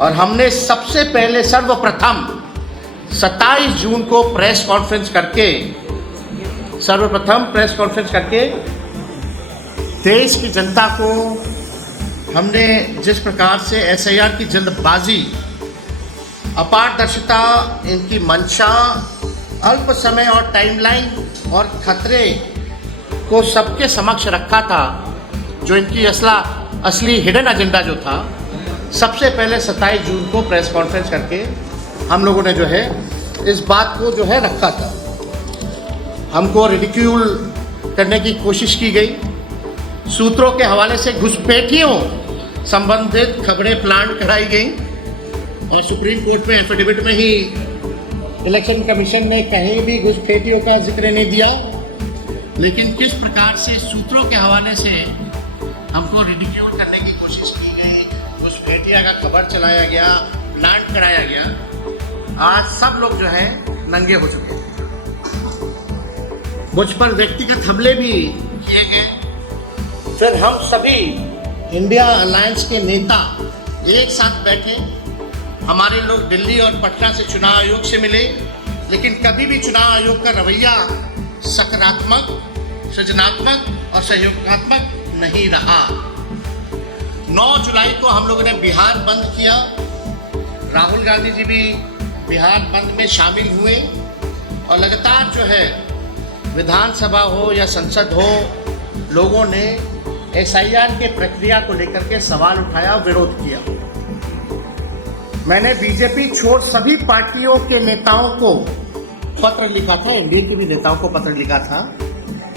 और हमने सबसे पहले सर्वप्रथम 27 जून को प्रेस कॉन्फ्रेंस करके देश की जनता को हमने जिस प्रकार से SIR की जल्दबाजी, अपारदर्शिता, इनकी मंशा, अल्प समय और टाइमलाइन और खतरे को सबके समक्ष रखा था, जो इनकी असली हिडन एजेंडा जो था, सबसे पहले 27 जून को प्रेस कॉन्फ्रेंस करके हम लोगों ने जो है इस बात को जो है रखा था। हमको रिडिक्यूल करने की कोशिश की गई, सूत्रों के हवाले से घुसपैठियों संबंधित खबरें प्लांट कराई गई और सुप्रीम कोर्ट में एफिडेविट में ही इलेक्शन कमीशन ने कहीं भी घुसपैठियों का जिक्र नहीं दिया। लेकिन किस प्रकार से सूत्रों के हवाले से हमको रिडिक्यूल करने की कोशिश की गई, घुसपैठिया का खबर चलाया गया, प्लांट कराया गया, आज सब लोग जो है नंगे हो चुके हैं। मुझ पर व्यक्तिगत हमले भी किए गए। फिर हम सभी इंडिया अलायंस के नेता एक साथ बैठे, हमारे लोग दिल्ली और पटना से चुनाव आयोग से मिले, लेकिन कभी भी चुनाव आयोग का रवैया सकारात्मक, सृजनात्मक और सहयोगात्मक नहीं रहा। 9 जुलाई को हम लोगों ने बिहार बंद किया। राहुल गांधी जी भी बिहार बंद में शामिल हुए और लगातार जो है विधानसभा हो या संसद हो, लोगों ने SIR के प्रक्रिया को लेकर के सवाल उठाया, विरोध किया। मैंने बीजेपी छोड़ सभी पार्टियों के नेताओं को पत्र लिखा था, एनडीए के भी नेताओं को पत्र लिखा था,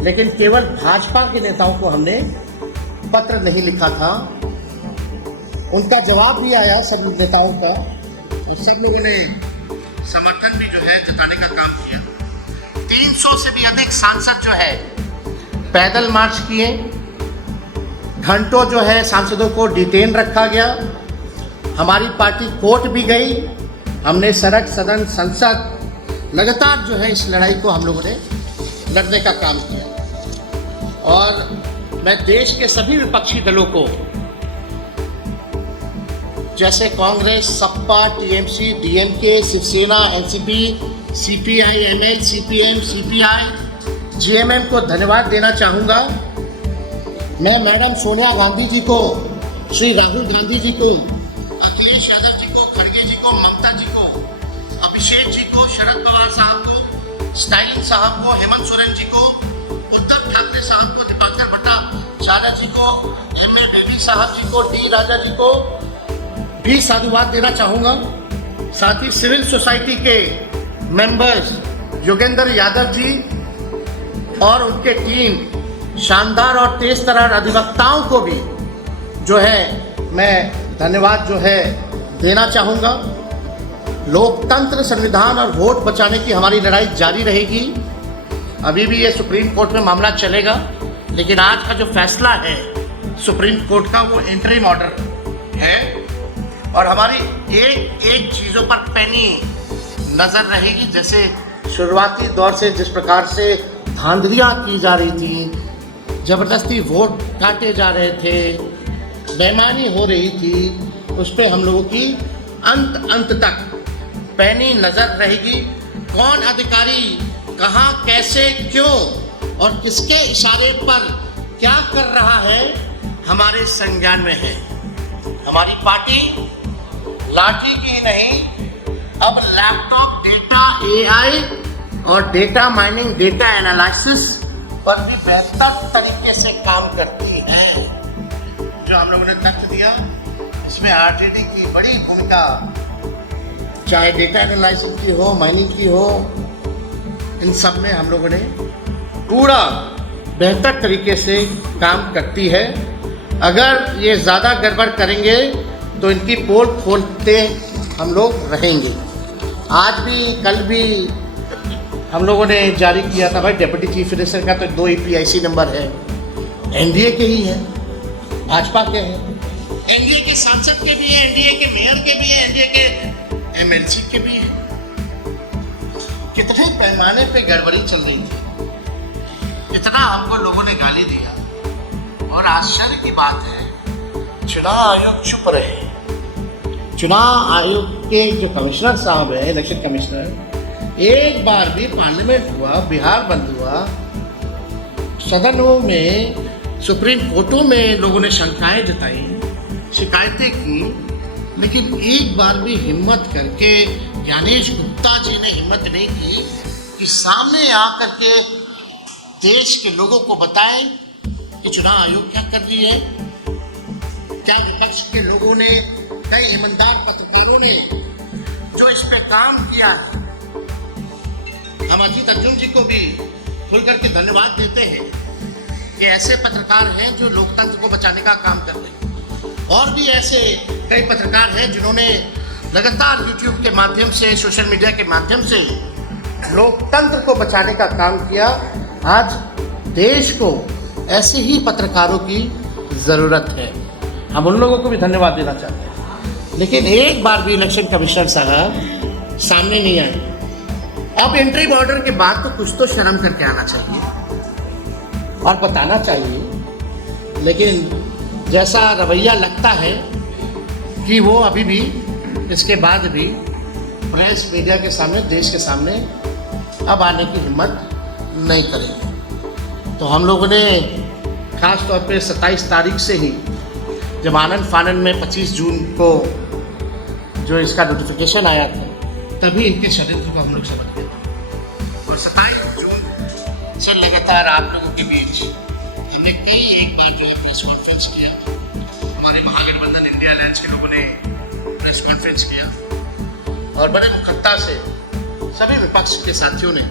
लेकिन केवल भाजपा के नेताओं को हमने पत्र नहीं लिखा था। उनका जवाब भी आया सब नेताओं का, और सब लोगों ने समर्थन भी जो है जताने का काम किया। 300 से भी अधिक सांसद जो है पैदल मार्च किए, घंटों जो है सांसदों को डिटेन रखा गया। हमारी पार्टी कोर्ट भी गई, हमने सड़क, सदन, संसद, लगातार जो है इस लड़ाई को हम लोगों ने लड़ने का काम किया। और मैं देश के सभी विपक्षी दलों को, जैसे Congress, Sapa, TMC, DMK, Shiv Sena, NCP, CPI, ML, CPM, CPI, GMM को धन्यवाद देना चाहूँगा। मैं मैडम सोनिया गांधी जी को, श्री राहुल गांधी जी को, अखिलेश यादव जी को, खड़गे जी को, ममता जी को, अभिषेक जी को, शरद पवार साहब को, स्टालिन साहब को, हेमंत सोरेन जी को, उद्धव ठाकरे साहब को, दिपाकर भट्टाचार्य जी को, MA बेबी साहब जी को, D राजा जी को भी साधुवाद देना चाहूँगा। साथ ही सिविल सोसाइटी के मेंबर्स योगेंद्र यादव जी और उनके टीम, शानदार और तेज तर्रार अधिवक्ताओं को भी जो है मैं धन्यवाद जो है देना चाहूँगा। लोकतंत्र, संविधान और वोट बचाने की हमारी लड़ाई जारी रहेगी। अभी भी ये सुप्रीम कोर्ट में मामला चलेगा, लेकिन आज का जो फैसला है सुप्रीम कोर्ट का, वो इंटरिम ऑर्डर है और हमारी एक चीज़ों पर पैनी नज़र रहेगी। जैसे शुरुआती दौर से जिस प्रकार से धांधलियाँ की जा रही थी, ज़बरदस्ती वोट काटे जा रहे थे, बेईमानी हो रही थी, उस पर हम लोगों की अंत तक पैनी नज़र रहेगी। कौन अधिकारी कहाँ, कैसे, क्यों और किसके इशारे पर क्या कर रहा है, हमारे संज्ञान में है। हमारी पार्टी लाठी की नहीं, अब लैपटॉप डेटा, AI और डेटा माइनिंग, डेटा एनालिसिस पर भी बेहतर तरीके से काम करती है। जो हम लोगों ने तथ्य दिया, इसमें RJD की बड़ी भूमिका, चाहे डेटा एनालिसिस की हो, माइनिंग की हो, इन सब में हम लोगों ने पूरा बेहतर तरीके से काम करती है। अगर ये ज़्यादा गड़बड़ करेंगे तो इनकी पोल खोलते हम लोग रहेंगे। आज भी, कल भी हम लोगों ने जारी किया था भाई, डिप्टी चीफ मिनिस्टर का तो 2 EPIC नंबर है, NDA के ही है, भाजपा के हैं, NDA के सांसद के भी है, NDA के मेयर के भी है, NDA के MLC के भी है। कितने पैमाने पे गड़बड़ी चल रही थी, इतना हमको लोगों ने गाली दिया। और आश्चर्य की बात है, चुनाव आयोग चुप रहे, चुनाव आयोग के जो कमिश्नर साहब हैं, इलेक्शन कमिश्नर, एक बार भी पार्लियामेंट हुआ, बिहार बंद हुआ, सदनों में, सुप्रीम कोर्टों में लोगों ने शंकाएं जताई, शिकायतें की, लेकिन एक बार भी हिम्मत करके ज्ञानेश गुप्ता जी ने हिम्मत नहीं की कि सामने आकर के देश के लोगों को बताएं कि चुनाव आयोग क्या कर रही है। क्या विपक्ष के लोगों ने, कई ईमानदार पत्रकारों ने जो इस पे काम किया है, हम अजीत अर्जुन जी को भी खुल करके धन्यवाद देते हैं कि ऐसे पत्रकार हैं जो लोकतंत्र को बचाने का काम कर रहे हैं। और भी ऐसे कई पत्रकार हैं जिन्होंने लगातार यूट्यूब के माध्यम से, सोशल मीडिया के माध्यम से लोकतंत्र को बचाने का काम किया। आज देश को ऐसे ही पत्रकारों की ज़रूरत है, हम उन लोगों को भी धन्यवाद देना चाहते हैं। लेकिन एक बार भी इलेक्शन कमिश्नर साहब सामने नहीं आए। अब एंट्री बॉर्डर के बाद तो कुछ तो शर्म करके आना चाहिए और बताना चाहिए, लेकिन जैसा रवैया लगता है कि वो अभी भी, इसके बाद भी प्रेस मीडिया के सामने, देश के सामने अब आने की हिम्मत नहीं करेंगे। तो हम लोगों ने खास तौर पे 27 तारीख से ही, जब आनंद फानंद में 25 जून को जो इसका नोटिफिकेशन आया था, तभी इनके षड्यंत्र को हम लोग समझ गए और 27 जून से लगातार आप लोगों के बीच हमने एक बार जो है प्रेस कॉन्फ्रेंस किया। हमारे महागठबंधन इंडिया अलायंस के लोगों ने प्रेस कॉन्फ्रेंस किया और बड़े मुखत्ता से सभी विपक्ष के साथियों ने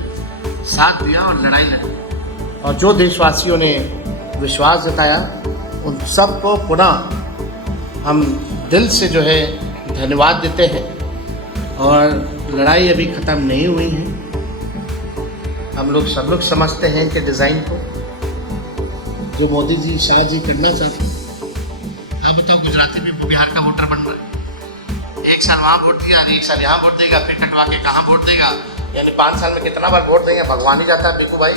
साथ दिया और लड़ाई लड़ी। और जो देशवासियों ने विश्वास जताया, उन सबको पुनः हम दिल से जो है धन्यवाद देते हैं। और लड़ाई अभी ख़त्म नहीं हुई है। हम लोग सब लोग समझते हैं कि डिज़ाइन को जो मोदी जी, शाह जी करना चाहते हैं। आप बताओ, गुजराती में वो बिहार का वोटर बन रहा है, एक साल वहाँ वोट दिया, एक साल यहाँ वोट देगा, फिर कटवा के कहाँ वोट देगा, यानी 5 साल में कितना बार वोट देंगे, भगवान ही जाता है। बिल्कुल भाई,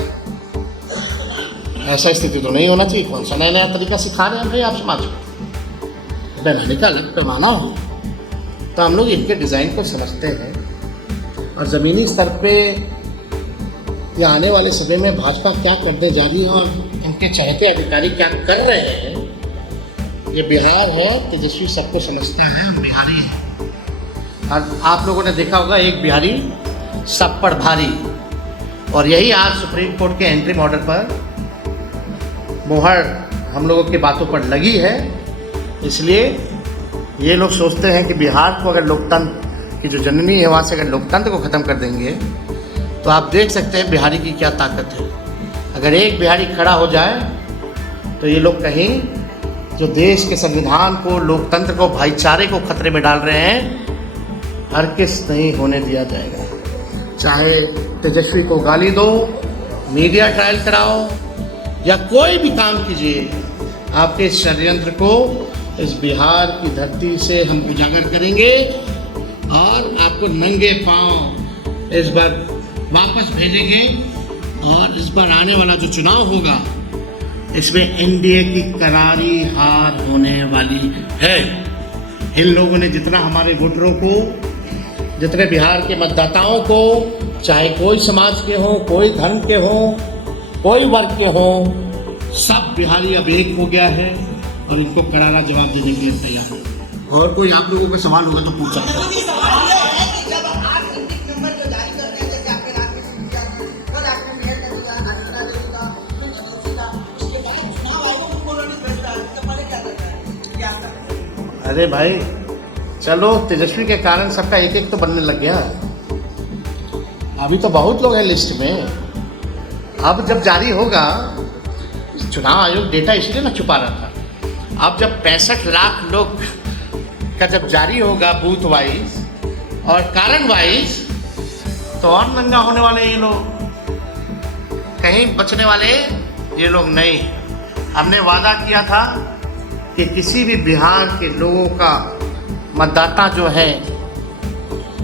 ऐसा स्थिति तो नहीं होना चाहिए। कौन सा नया नया तरीका सिखा रहे हैं भाई आप समाज को? पैमाने का अलग पैमाना हो। तो हम लोग इनके डिज़ाइन को समझते हैं और ज़मीनी स्तर पे या आने वाले समय में भाजपा क्या करने जा रही है और इनके चहेते अधिकारी क्या कर रहे हैं। ये बिहार है, तेजस्वी सबको समझता है, हम बिहारी हैं। और आप लोगों ने देखा होगा, एक बिहारी सब पर भारी। और यही आज सुप्रीम कोर्ट के एंट्री ऑर्डर पर मोहर हम लोगों की बातों पर लगी है। इसलिए ये लोग सोचते हैं कि बिहार को अगर लोकतंत्र की जो जननी है वहाँ से अगर लोकतंत्र को ख़त्म कर देंगे तो आप देख सकते हैं बिहारी की क्या ताकत है। अगर एक बिहारी खड़ा हो जाए तो ये लोग कहीं जो देश के संविधान को, लोकतंत्र को, भाईचारे को खतरे में डाल रहे हैं, हरगिज़ नहीं होने दिया जाएगा। चाहे तेजस्वी को गाली दो, मीडिया ट्रायल कराओ या कोई भी काम कीजिए, आपके षड्यंत्र को इस बिहार की धरती से हम उजागर करेंगे और आपको नंगे पांव इस बार वापस भेजेंगे। और इस बार आने वाला जो चुनाव होगा, इसमें एनडीए की करारी हार होने वाली है। इन लोगों ने जितना हमारे वोटरों को, जितने बिहार के मतदाताओं को, चाहे कोई समाज के हों, कोई धर्म के हों, कोई वर्ग के हों, सब बिहारी अब एक हो गया है और इनको करारा जवाब देने के लिए तैयार है। और कोई आप लोगों का सवाल होगा तो पूछ सकते हैं। अरे भाई चलो, तेजस्वी के कारण सबका एक एक तो बनने लग गया। अभी तो बहुत लोग हैं लिस्ट में। अब जब जारी होगा, चुनाव आयोग डेटा इसलिए ना छुपा रहा था। अब जब 65 लाख लोग का जब जारी होगा बूथ वाइज और कारण वाइज, तो और नंगा होने वाले ये लोग, कहीं बचने वाले ये लोग नहीं। हमने वादा किया था कि किसी भी बिहार के लोगों का मतदाता जो है,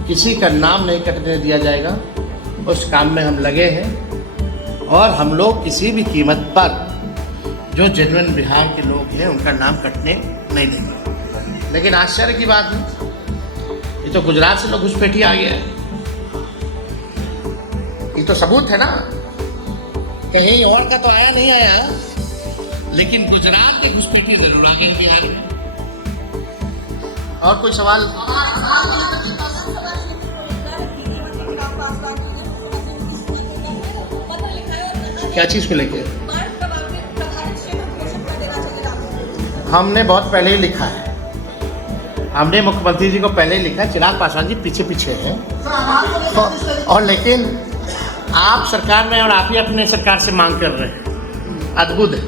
किसी का नाम नहीं कटने दिया जाएगा। उस काम में हम लगे हैं और हम लोग किसी भी कीमत पर जो जेन्युइन बिहार के लोग हैं उनका नाम कटने नहीं देंगे। लेकिन आश्चर्य की बात है, ये तो गुजरात से लोग घुसपैठिया आ गया है, ये तो सबूत है ना, कहीं और का तो आया नहीं आया, लेकिन गुजरात के घुसपैठिए जरूर आ गए बिहार में। और कोई सवाल? क्या चीज को लेके? हमने बहुत पहले ही लिखा है, हमने मुख्यमंत्री जी को पहले ही लिखा है, चिराग पासवान जी पीछे पीछे हैं। और लेकिन आप सरकार में और आप ही अपने सरकार से मांग कर रहे हैं, अद्भुत है।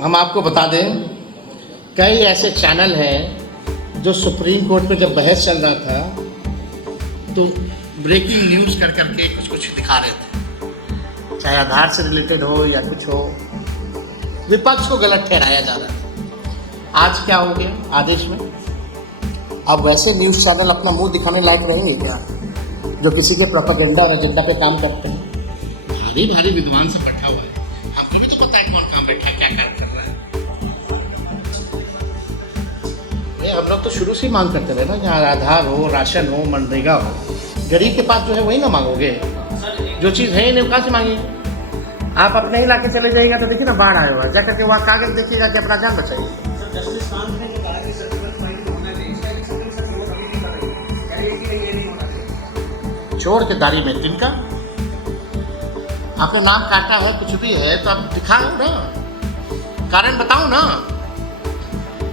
हम आपको बता दें, कई ऐसे चैनल हैं जो सुप्रीम कोर्ट में जब बहस चल रहा था तो ब्रेकिंग न्यूज़ कर करके कुछ कुछ दिखा रहे थे, चाहे आधार से रिलेटेड हो या कुछ हो, विपक्ष को गलत ठहराया जा रहा है। आज क्या हो गया आदेश में? अब वैसे न्यूज़ चैनल अपना मुंह दिखाने लायक रहेंगे क्या, जो किसी के प्रोपेगेंडा और एजेंडा पे काम करते हैं? भारी भारी विद्वान से बैठा हुआ है, हमको भी तो पता है कौन कहाँ बैठा है, क्या काम कर रहा है। ये हम लोग तो शुरू से ही मांग करते रहे ना, जहाँ आधार हो, राशन हो, मनरेगा हो, गरीब के पास जो है वही ना मांगोगे, जो चीज़ है नहीं कहाँ से मांगेंगे? आप अपने ही इलाके चले जाइएगा तो देखिए ना, बाढ़ आया हुआ है, जाकर के वहाँ कागज देखिएगा कि अपना जान बचाइए। चोर के दाढ़ी में तिनका, आपने नाम काटा है, कुछ भी है तो आप दिखाओ ना, कारण बताओ ना।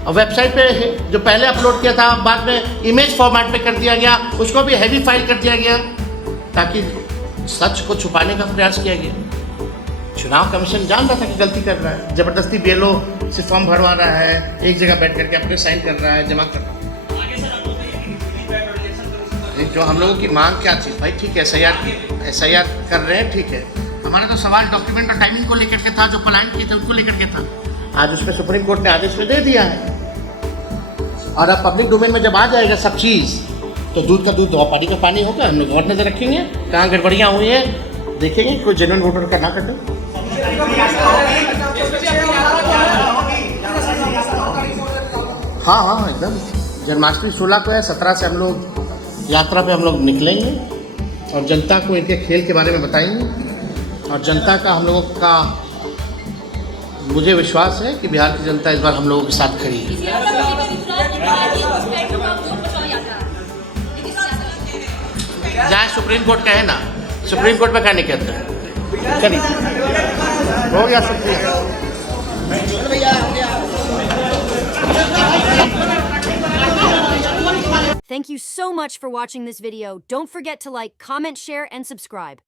और वेबसाइट पे जो पहले अपलोड किया था बाद में इमेज फॉर्मेट पे कर दिया गया, उसको भी हैवी फाइल कर दिया गया ताकि सच को छुपाने का प्रयास किया गया। चुनाव कमीशन जान रहा था कि गलती कर रहा है, जबरदस्ती बीएलओ से फॉर्म भरवा रहा है, एक जगह बैठ करके अपने साइन कर रहा है, जमा कर रहा है। जो हम लोगों की मांग क्या थी भाई, ठीक है SIR कर रहे हैं, ठीक है, हमारा तो सवाल डॉक्यूमेंट और टाइमिंग को लेकर के था, जो पलायन किए थे उनको लेकर के था। आज उसमें सुप्रीम कोर्ट ने आदेश में दे दिया है, और अब पब्लिक डोमेन में जब आ जाएगा सब चीज़ तो दूध का दूध और पानी का पानी होगा। हम लोग और नजर रखेंगे कहाँ गड़बड़ियाँ हुई हैं, देखेंगे कोई जेन्युइन वोटर का ना कटे। हाँ एकदम, जन्माष्टमी 16 को है, 17 से हम लोग यात्रा पे हम लोग निकलेंगे और जनता को इनके खेल के बारे में बताएंगे। और जनता का हम लोगों का, मुझे विश्वास है कि बिहार की जनता इस बार हम लोगों के साथ खड़ी है। जहाँ सुप्रीम कोर्ट का है ना, सुप्रीम कोर्ट में क्या नहीं कहते, चलिए हो गया supreme. Thank you so much for watching this video. Don't forget to like, comment, share, and subscribe.